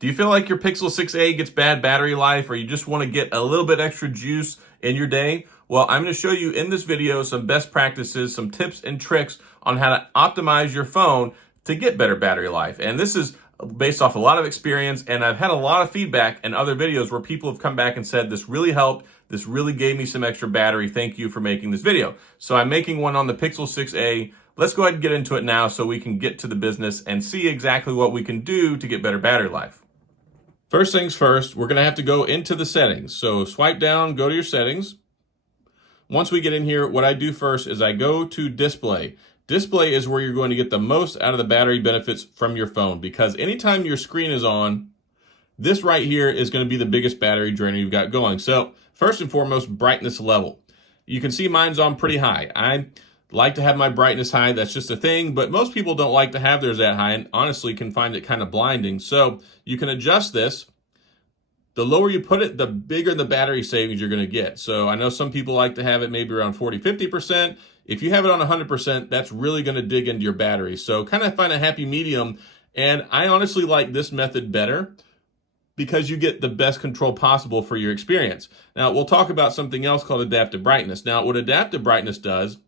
Do you feel like your Pixel 6a gets bad battery life, or you just want to get a little bit extra juice in your day? Well, I'm going to show you in this video some best practices, some tips and tricks on how to optimize your phone to get better battery life. And this is based off a lot of experience, and I've had a lot of feedback in other videos where people have come back and said, this really helped, this really gave me some extra battery, thank you for making this video. So I'm making one on the Pixel 6a. Let's go ahead and get into it now so we can get to the business and see exactly what we can do to get better battery life. First things first, we're going to have to go into the settings. So swipe down, go to your settings. Once we get in here, what I do first is I go to display. Display is where you're going to get the most out of the battery benefits from your phone, because anytime your screen is on, this right here is going to be the biggest battery drainer you've got going. So first and foremost, brightness level. You can see mine's on pretty high. I like to have my brightness high. That's just a thing, but most people don't like to have theirs that high and honestly can find it kind of blinding. So you can adjust this. The lower you put it, the bigger the battery savings you're going to get. So I know some people like to have it maybe around 40-50%. If you have it on 100%, that's really going to dig into your battery. So kind of find a happy medium. And I honestly like this method better because you get the best control possible for your experience. Now, we'll talk about something else called adaptive brightness. Now, what adaptive brightness does,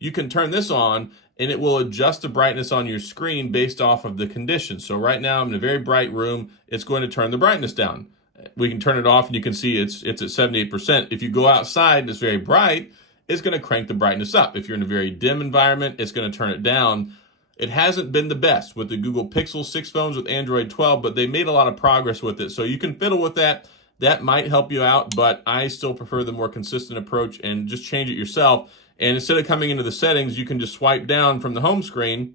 you can turn this on and it will adjust the brightness on your screen based off of the conditions. So right now I'm in a very bright room, it's going to turn the brightness down. We can turn it off and you can see it's at 78%. If you go outside and it's very bright, it's going to crank the brightness up. If you're in a very dim environment, it's going to turn it down. It hasn't been the best with the Google Pixel 6 phones with Android 12, but they made a lot of progress with it. So you can fiddle with that. That might help you out, but I still prefer the more consistent approach and just change it yourself. And instead of coming into the settings, you can just swipe down from the home screen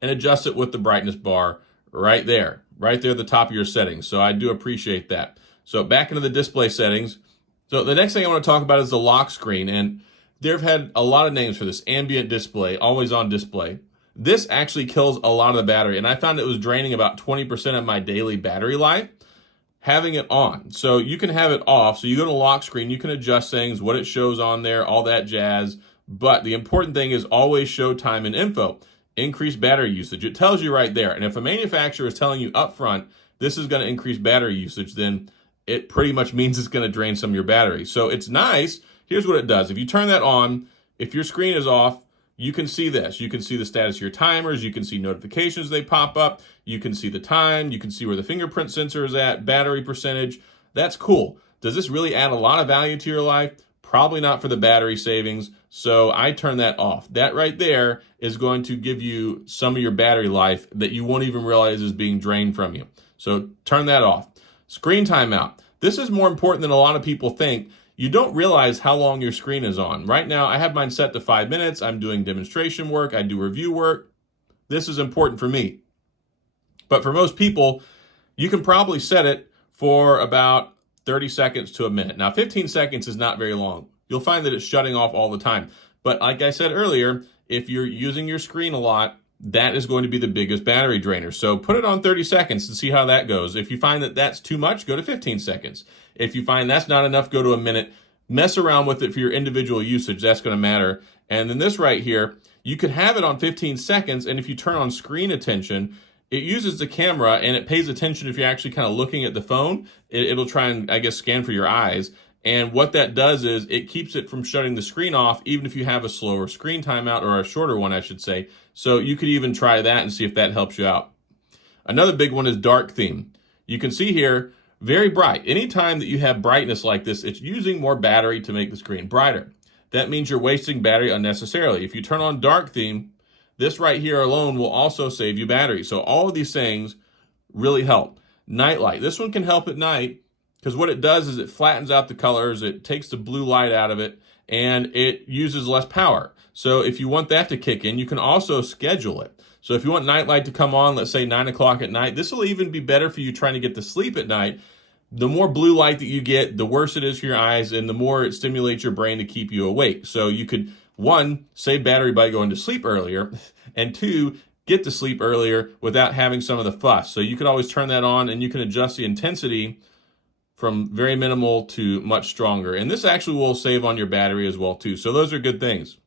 and adjust it with the brightness bar right there at the top of your settings. So I do appreciate that. So back into the display settings. So the next thing I want to talk about is the lock screen. And they've had a lot of names for this: ambient display, always on display. This actually kills a lot of the battery. And I found it was draining about 20% of my daily battery life having it on. So you can have it off. So you go to lock screen, you can adjust things, what it shows on there, all that jazz. But the important thing is always show time and info. Increase battery usage. It tells you right there. And if a manufacturer is telling you up front, this is going to increase battery usage, then it pretty much means it's going to drain some of your battery. So it's nice. Here's what it does. If you turn that on, if your screen is off, you can see this. You can see the status of your timers. You can see notifications, they pop up. You can see the time. You can see where the fingerprint sensor is at, battery percentage. That's cool. Does this really add a lot of value to your life? Probably not for the battery savings. So I turn that off. That right there is going to give you some of your battery life that you won't even realize is being drained from you. So turn that off. Screen timeout. This is more important than a lot of people think. You don't realize how long your screen is on. Right now, I have mine set to 5 minutes. I'm doing demonstration work. I do review work. This is important for me. But for most people, you can probably set it for about 30 seconds to a minute. Now, 15 seconds is not very long. You'll find that it's shutting off all the time. But like I said earlier, if you're using your screen a lot, that is going to be the biggest battery drainer. So put it on 30 seconds and see how that goes. If you find that that's too much, go to 15 seconds. If you find that's not enough, go to a minute. Mess around with it for your individual usage. That's going to matter. And then this right here, you could have it on 15 seconds. And if you turn on screen attention, it uses the camera and it pays attention if you're actually kind of looking at the phone. It'll try and, I guess, scan for your eyes. And what that does is it keeps it from shutting the screen off, even if you have a slower screen timeout, or a shorter one, I should say. So you could even try that and see if that helps you out. Another big one is dark theme. You can see here, very bright. Anytime that you have brightness like this, it's using more battery to make the screen brighter. That means you're wasting battery unnecessarily. If you turn on dark theme, this right here alone will also save you battery. So all of these things really help. Nightlight. This one can help at night, because what it does is it flattens out the colors, it takes the blue light out of it, and it uses less power. So if you want that to kick in, you can also schedule it. So if you want nightlight to come on, let's say 9 o'clock at night, this will even be better for you trying to get to sleep at night. The more blue light that you get, the worse it is for your eyes, and the more it stimulates your brain to keep you awake. So you could, one, save battery by going to sleep earlier, and two, get to sleep earlier without having some of the fuss. So you could always turn that on, and you can adjust the intensity from very minimal to much stronger. And this actually will save on your battery as well too. So those are good things.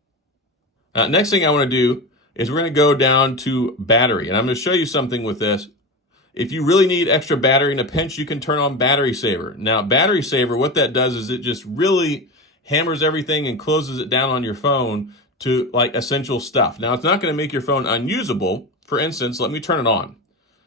Next thing I want to do is we're going to go down to battery. And I'm going to show you something with this. If you really need extra battery in a pinch, you can turn on Battery Saver. Now, Battery Saver, what that does is it just really hammers everything and closes it down on your phone to like essential stuff. Now, it's not going to make your phone unusable. For instance, let me turn it on.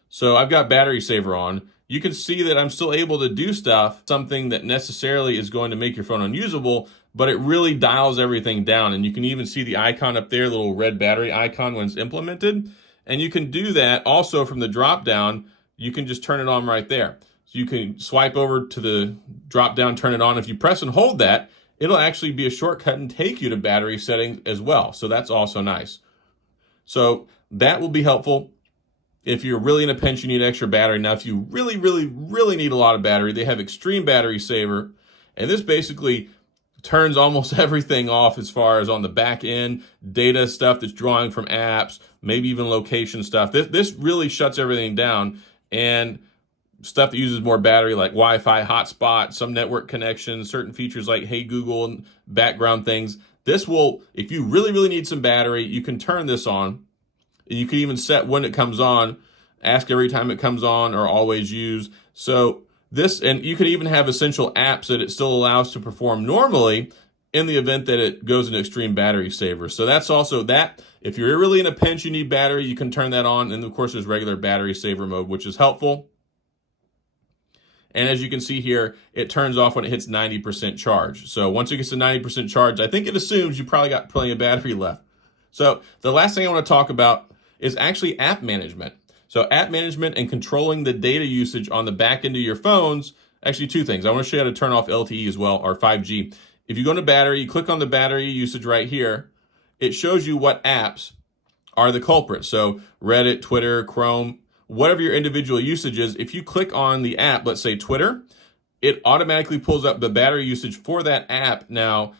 So I've got Battery Saver on. You can see that I'm still able to do stuff, something that necessarily is going to make your phone unusable, but it really dials everything down. And you can even see the icon up there, the little red battery icon when it's implemented. And you can do that also from the drop down. You can just turn it on right there. So you can swipe over to the drop down, turn it on. If you press and hold that, it'll actually be a shortcut and take you to battery settings as well. So that's also nice. So that will be helpful. If you're really in a pinch, you need extra battery. Now, if you really, really, really need a lot of battery, they have Extreme Battery Saver. And this basically turns almost everything off as far as on the back end, data stuff that's drawing from apps, maybe even location stuff. This really shuts everything down. And stuff that uses more battery like Wi-Fi, hotspot, some network connections, certain features like Hey Google and background things. This will, if you really, really need some battery, you can turn this on. And you can even set when it comes on, ask every time it comes on, or always use. So this, and you can even have essential apps that it still allows to perform normally in the event that it goes into Extreme Battery Saver. So that's also that. If you're really in a pinch, you need battery, you can turn that on. And of course, there's regular Battery Saver mode, which is helpful. And as you can see here, it turns off when it hits 90% charge. So once it gets to 90% charge, I think it assumes you probably got plenty of battery left. So the last thing I want to talk about is actually app management. So app management and controlling the data usage on the back end of your phones. Actually, two things. I want to show you how to turn off LTE as well, or 5G. If you go to battery, you click on the battery usage right here. It shows you what apps are the culprits. So Reddit, Twitter, Chrome, whatever your individual usage is. If you click on the app, let's say Twitter, it automatically pulls up the battery usage for that app. Now,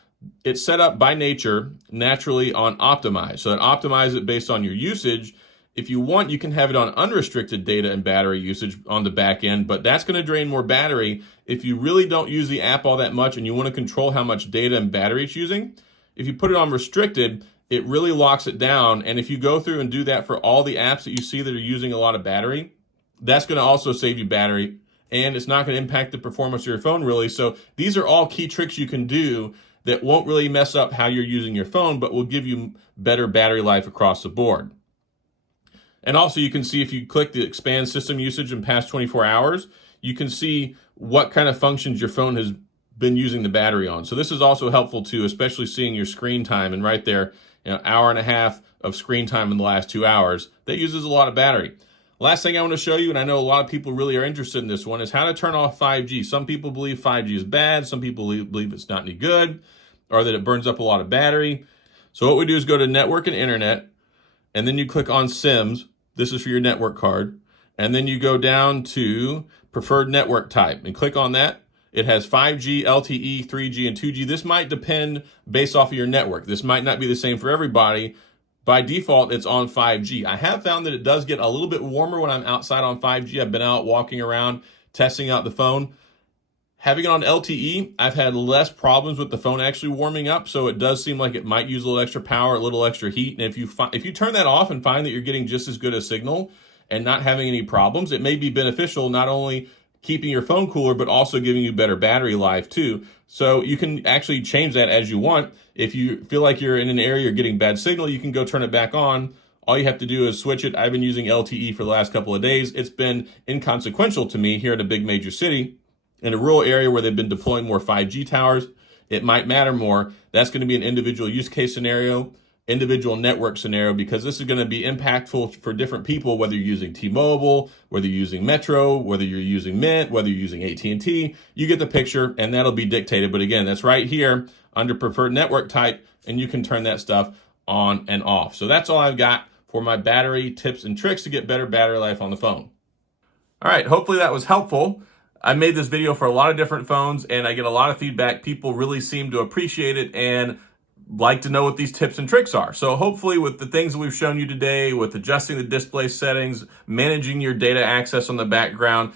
it's set up by nature naturally on optimize. So it optimizes it based on your usage. If you want, you can have it on unrestricted data and battery usage on the back end, but that's going to drain more battery. If you really don't use the app all that much and you want to control how much data and battery it's using, if you put it on restricted, it really locks it down. And if you go through and do that for all the apps that you see that are using a lot of battery, that's going to also save you battery, and it's not going to impact the performance of your phone really. So these are all key tricks you can do that won't really mess up how you're using your phone, but will give you better battery life across the board. And also you can see if you click the expand system usage in past 24 hours, you can see what kind of functions your phone has been using the battery on. So this is also helpful too, especially seeing your screen time, and right there, hour and a half of screen time in the last 2 hours. That uses a lot of battery. Last thing I want to show you, and I know a lot of people really are interested in this one, is how to turn off 5G. Some people believe 5G is bad. Some people believe it's not any good, or that it burns up a lot of battery. So what we do is go to Network and Internet, and then you click on SIMs. This is for your network card. And then you go down to Preferred Network Type and click on that. It has 5G, LTE, 3G, and 2G. This might depend based off of your network. This might not be the same for everybody. By default, it's on 5G. I have found that it does get a little bit warmer when I'm outside on 5G. I've been out walking around, testing out the phone. Having it on LTE, I've had less problems with the phone actually warming up, so it does seem like it might use a little extra power, a little extra heat. And if you turn that off and find that you're getting just as good a signal and not having any problems, it may be beneficial, not only keeping your phone cooler, but also giving you better battery life too. So you can actually change that as you want. If you feel like you're in an area you're getting bad signal, you can go turn it back on. All you have to do is switch it. I've been using LTE for the last couple of days. It's been inconsequential to me here in a big major city. In a rural area where they've been deploying more 5G towers, it might matter more. That's going to be an individual use case scenario, individual network scenario, because this is going to be impactful for different people, whether you're using T-Mobile, whether you're using Metro, whether you're using Mint, whether you're using AT&T. You get the picture, and that'll be dictated. But again, that's right here under Preferred Network Type, and you can turn that stuff on and off. So that's all I've got for my battery tips and tricks to get better battery life on the phone. All right, hopefully that was helpful. I made this video for a lot of different phones, and I get a lot of feedback. People really seem to appreciate it and like to know what these tips and tricks are. So hopefully with the things that we've shown you today, with adjusting the display settings, managing your data access on the background,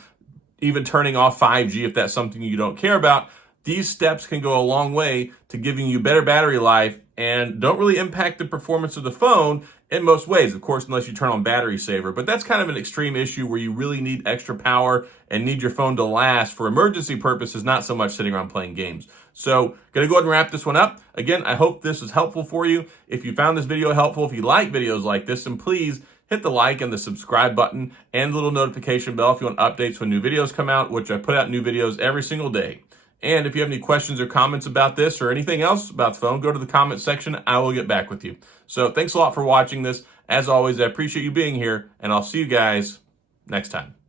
even turning off 5G if that's something you don't care about, these steps can go a long way to giving you better battery life and don't really impact the performance of the phone in most ways, of course, unless you turn on battery saver. But that's kind of an extreme issue where you really need extra power and need your phone to last for emergency purposes, not so much sitting around playing games. So, gonna go ahead and wrap this one up. Again, I hope this is helpful for you. If you found this video helpful, if you like videos like this, then please hit the like and the subscribe button and the little notification bell if you want updates when new videos come out, which I put out new videos every single day. And if you have any questions or comments about this or anything else about the phone, go to the comment section. I will get back with you. So thanks a lot for watching this. As always, I appreciate you being here, and I'll see you guys next time.